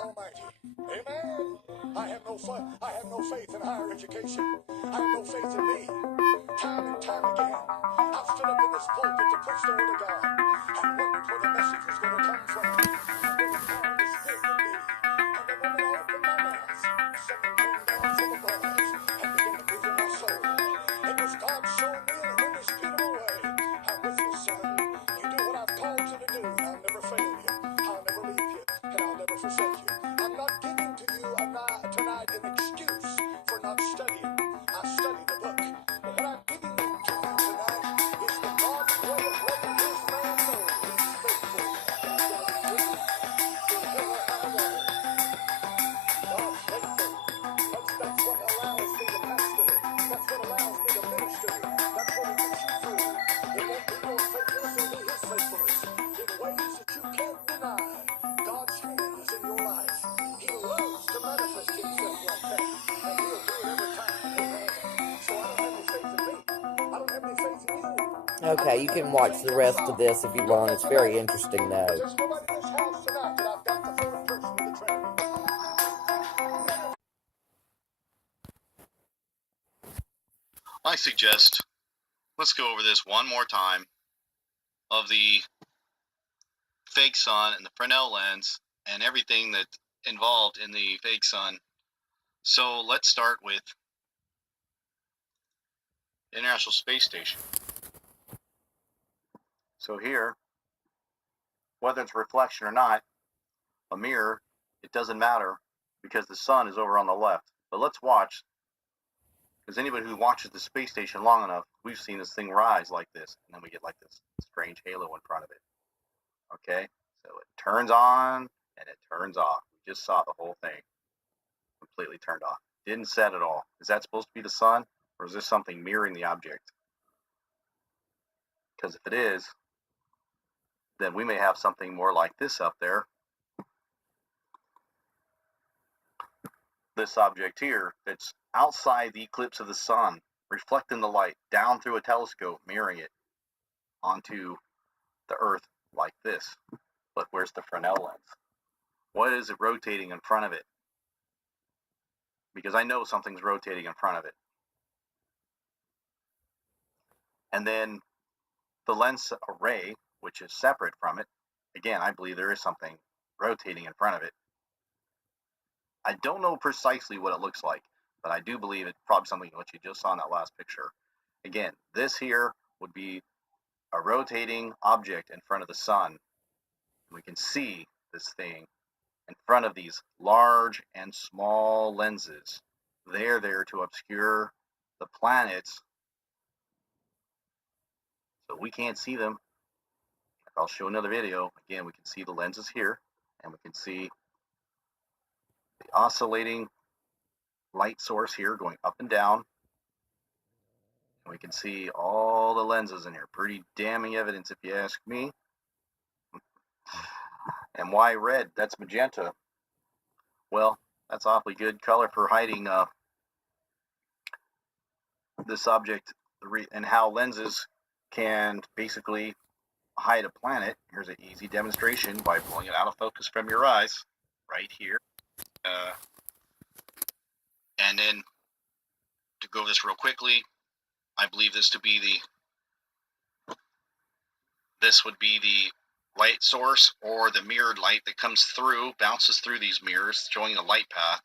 Almighty. Amen. I have no faith in higher education. I have no faith in me. Time and time again, I've stood up in this pulpit to preach the word of God and wondered where the message was going to come from and where the power of the Spirit would be. And the moment I opened my mouth, something came down from above and began to move in my soul. It was God showing me in an indisputable way, I'm with you, son. You do what I've called you to do, and I'll never fail you. I'll never leave you, and I'll never forsake you. I'm not giving to you tonight an excuse for not studying. I studied the book. But what I'm giving to you tonight is the God's way of letting His man know He's faithful. He's going to be with you through hell or high water. God's faithful. That's what allows me to pastor. That's what allows me to minister. That's what He puts you through. It won't be your faithfulness, it'll be His faithfulness. In ways that you can't deny, God's hand is in your life. He loves to manifest Himself like that. And He'll do it every time. Amen. So I don't have any faith in me. I don't have any faith in you. Okay, you can watch the rest of this if you want. It's very interesting, though. There's nobody in this house tonight that I've got the third person of the Trinity. I suggest let's go over this one more time of the fake sun and the Fresnel lens and everything that's involved in the fake sun. So let's start with the International Space Station. So here, whether it's reflection or not, a mirror, it doesn't matter because the sun is over on the left. But let's watch, because anybody who watches the space station long enough, we've seen this thing rise like this, and then we get like this strange halo in front of it. Okay, so it turns on and it turns off. We just saw the whole thing completely turned off. Didn't set at all. Is that supposed to be the sun, or is this something mirroring the object? Because if it is, then we may have something more like this up there. This object here that's outside the eclipse of the sun, reflecting the light down through a telescope, mirroring it onto the Earth like this. But where's the Fresnel lens? What is it rotating in front of it? Because I know something's rotating in front of it. And then the lens array, which is separate from it, again, I believe there is something rotating in front of it. I don't know precisely what it looks like, but I do believe it's probably something what you just saw in that last picture. Again, this here would be a rotating object in front of the sun. We can see this thing in front of these large and small lenses. They're there to obscure the planets, so we can't see them. I'll show another video. Again, we can see the lenses here, and we can see the oscillating light source here going up and down. And we can see all the lenses in here. Pretty damning evidence if you ask me. And why red? That's magenta. Well, that's awfully good color for hiding this object, and how lenses can basically hide a planet. Here's an easy demonstration by pulling it out of focus from your eyes right here. And then to go this real quickly, I believe this would be the light source, or the mirrored light that comes through, bounces through these mirrors, showing the light path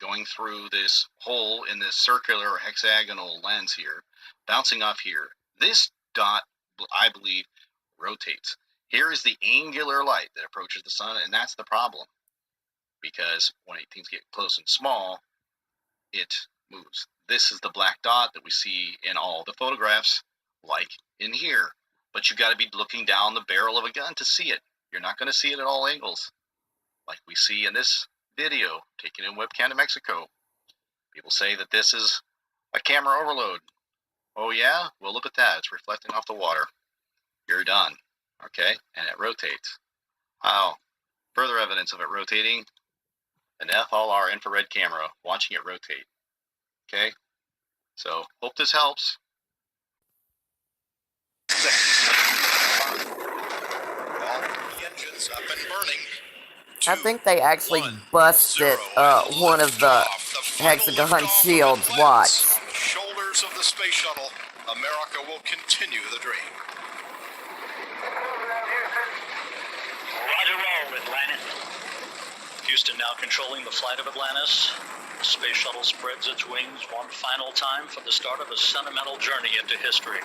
going through this hole in this circular or hexagonal lens here, bouncing off here. This dot, I believe, rotates. Here is the angular light that approaches the sun, and that's the problem, because when things get close and small, it moves. This is the black dot that we see in all the photographs, like in here. But you got to be looking down the barrel of a gun to see it. You're not going to see it at all angles, like we see in this video taken in webcam to Mexico. People say that this is a camera overload. Oh yeah? Well, look at that. It's reflecting off the water. You're done. Okay? And it rotates. Wow. Further evidence of it rotating, an FLR infrared camera watching it rotate. Okay? So, hope this helps. All the engines up and burning. I think they actually busted one of the hexagon shields. Watch. On the shoulders of the space shuttle, America will continue the dream. Roger roll, Atlantis. Houston now controlling the flight of Atlantis. The space shuttle spreads its wings one final time for the start of a sentimental journey into history.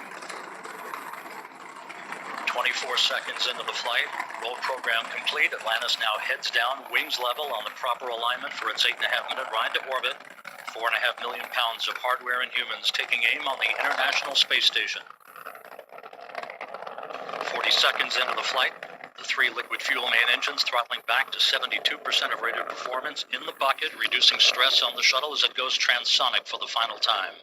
24 seconds into the flight, roll program complete. Atlantis now heads down, wings level on the proper alignment for its 8.5-minute ride to orbit. 4.5 million pounds of hardware and humans taking aim on the International Space Station. 40 seconds into the flight, the 3 liquid fuel main engines throttling back to 72% of rated performance in the bucket, reducing stress on the shuttle as it goes transonic for the final time.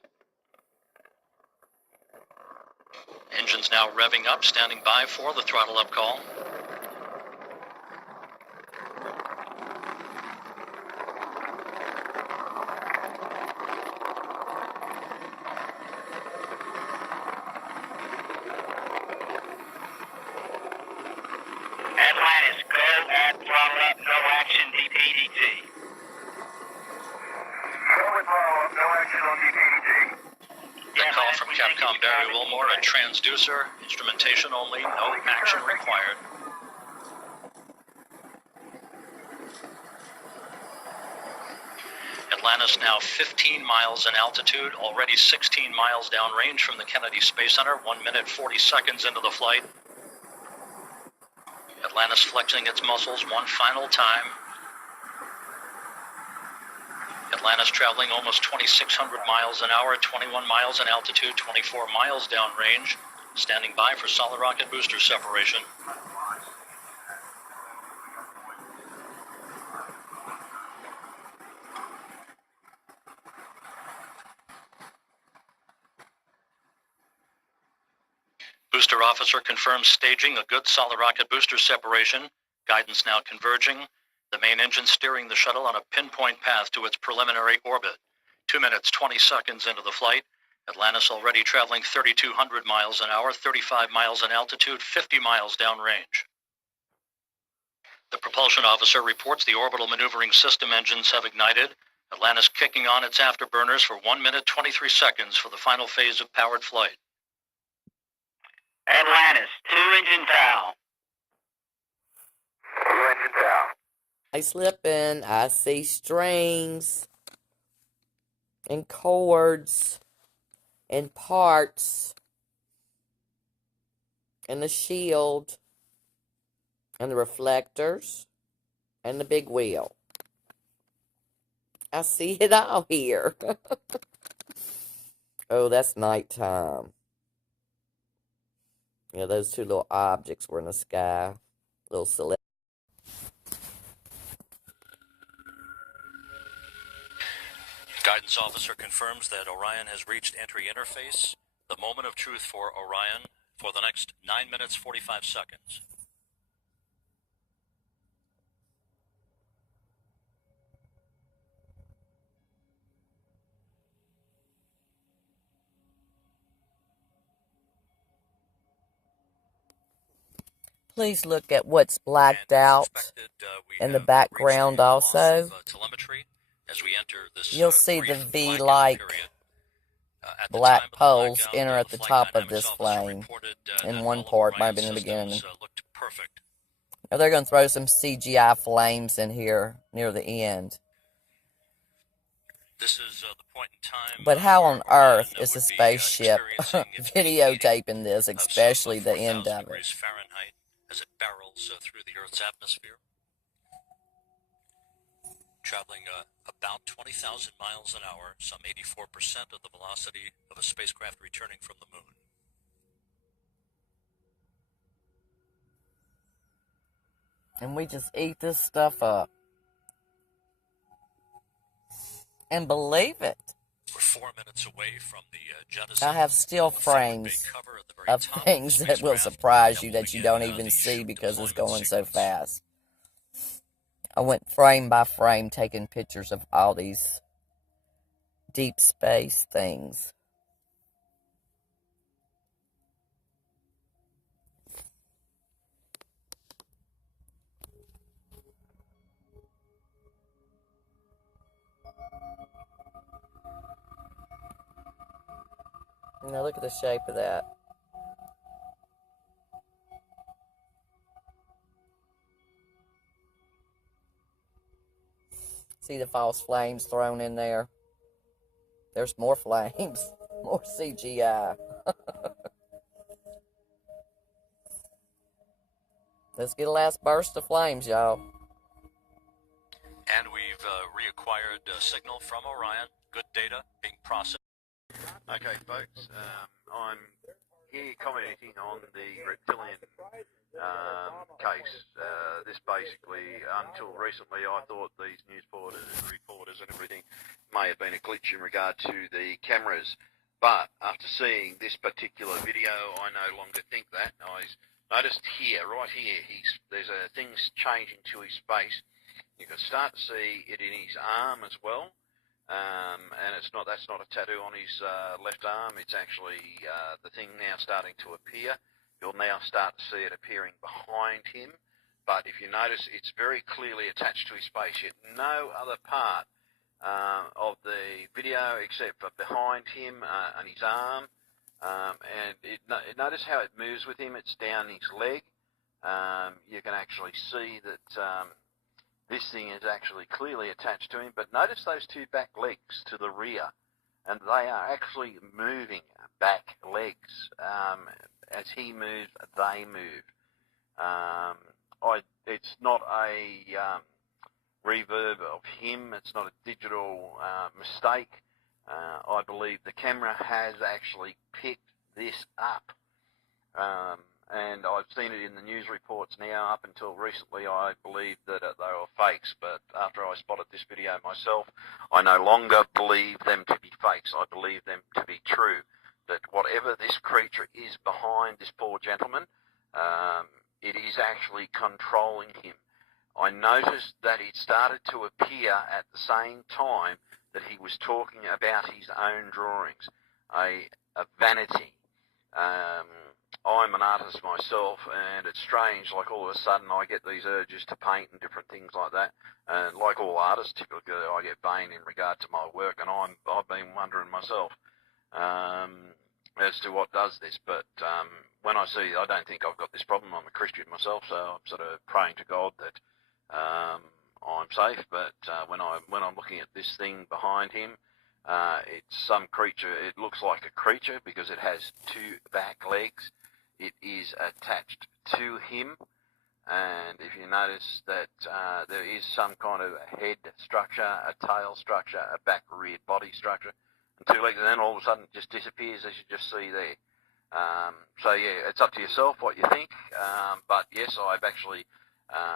Engines now revving up, standing by for the throttle up call. Atlantis, go at throttle up, no action, DPDT. Go with throttle up, no action on DPDT. The call from Capcom Barry Wilmore, a transducer, instrumentation only, no action required. Atlantis now 15 miles in altitude, already 16 miles downrange from the Kennedy Space Center, 1 minute 40 seconds into the flight. Atlantis flexing its muscles one final time. Atlantis traveling almost 2,600 miles an hour, 21 miles in altitude, 24 miles downrange, standing by for solid rocket booster separation. Booster officer confirms staging a good solid rocket booster separation. Guidance now converging. The main engine steering the shuttle on a pinpoint path to its preliminary orbit. 2 minutes, 20 seconds into the flight. Atlantis already traveling 3,200 miles an hour, 35 miles in altitude, 50 miles downrange. The propulsion officer reports the orbital maneuvering system engines have ignited. Atlantis kicking on its afterburners for 1 minute, 23 seconds for the final phase of powered flight. Atlantis, 2-engine foul. 2-engine foul. I slip in. I see strings and cords and parts and the shield and the reflectors and the big wheel. I see it all here. Oh, that's nighttime. Yeah, those 2 little objects were in the sky. Little silhouette. Guidance officer confirms that Orion has reached entry interface. The moment of truth for Orion for the next 9 minutes, 45 seconds. Please look at what's blacked out in the background also. You'll see the V-like black poles enter at the top of this flame. In one part, might have been in the beginning. Now they're going to throw some CGI flames in here near the end. This is the point in time. But how on earth is a spaceship videotaping this, especially the end of it? Fahrenheit as it barrels through the Earth's atmosphere, traveling about 20,000 miles an hour, some 84% of the velocity of a spacecraft returning from the moon. And we just eat this stuff up. And believe it. We're 4 minutes away from the jettison. I have still frames of things that will surprise you that you don't even see because it's going so fast. I went frame by frame taking pictures of all these deep space things. Now look at the shape of that. See the false flames thrown in there? There's more flames. More CGI. Let's get a last burst of flames, y'all. And we've reacquired signal from Orion. Good data being processed. Okay, folks, I'm here commenting on the reptilian case. This basically, until recently, I thought these news reporters and everything may have been a glitch in regard to the cameras. But after seeing this particular video, I no longer think that. I noticed here, right here, there's things changing to his face. You can start to see it in his arm as well. And that's not a tattoo on his left arm. It's actually the thing now starting to appear. You'll now start to see it appearing behind him. But if you notice, it's very clearly attached to his face. Yet no other part of the video except for behind him and his arm. And notice how it moves with him. It's down his leg. You can actually see that this thing is actually clearly attached to him. But notice those two back legs to the rear. And they are actually moving back legs. As he moves, they move. It's not a reverb of him. It's not a digital mistake. I believe the camera has actually picked this up. And I've seen it in the news reports now. Up until recently, I believed that they were fakes. But after I spotted this video myself, I no longer believe them to be fakes. I believe them to be true. That whatever this creature is behind this poor gentleman, it is actually controlling him. I noticed that it started to appear at the same time that he was talking about his own drawings, a vanity. I'm an artist myself, and it's strange, like all of a sudden I get these urges to paint and different things like that. And like all artists, typically I get vain in regard to my work, and I've been wondering myself as to what does this. But when I don't think I've got this problem. I'm a Christian myself, so I'm sort of praying to God that I'm safe. But when I'm looking at this thing behind him, it's some creature. It looks like a creature because it has two back legs. It is attached to him, and if you notice that there is some kind of a head structure, a tail structure, a back reared body structure, and two legs, and then all of a sudden it just disappears, as you just see there. So yeah, it's up to yourself what you think. But yes, I've actually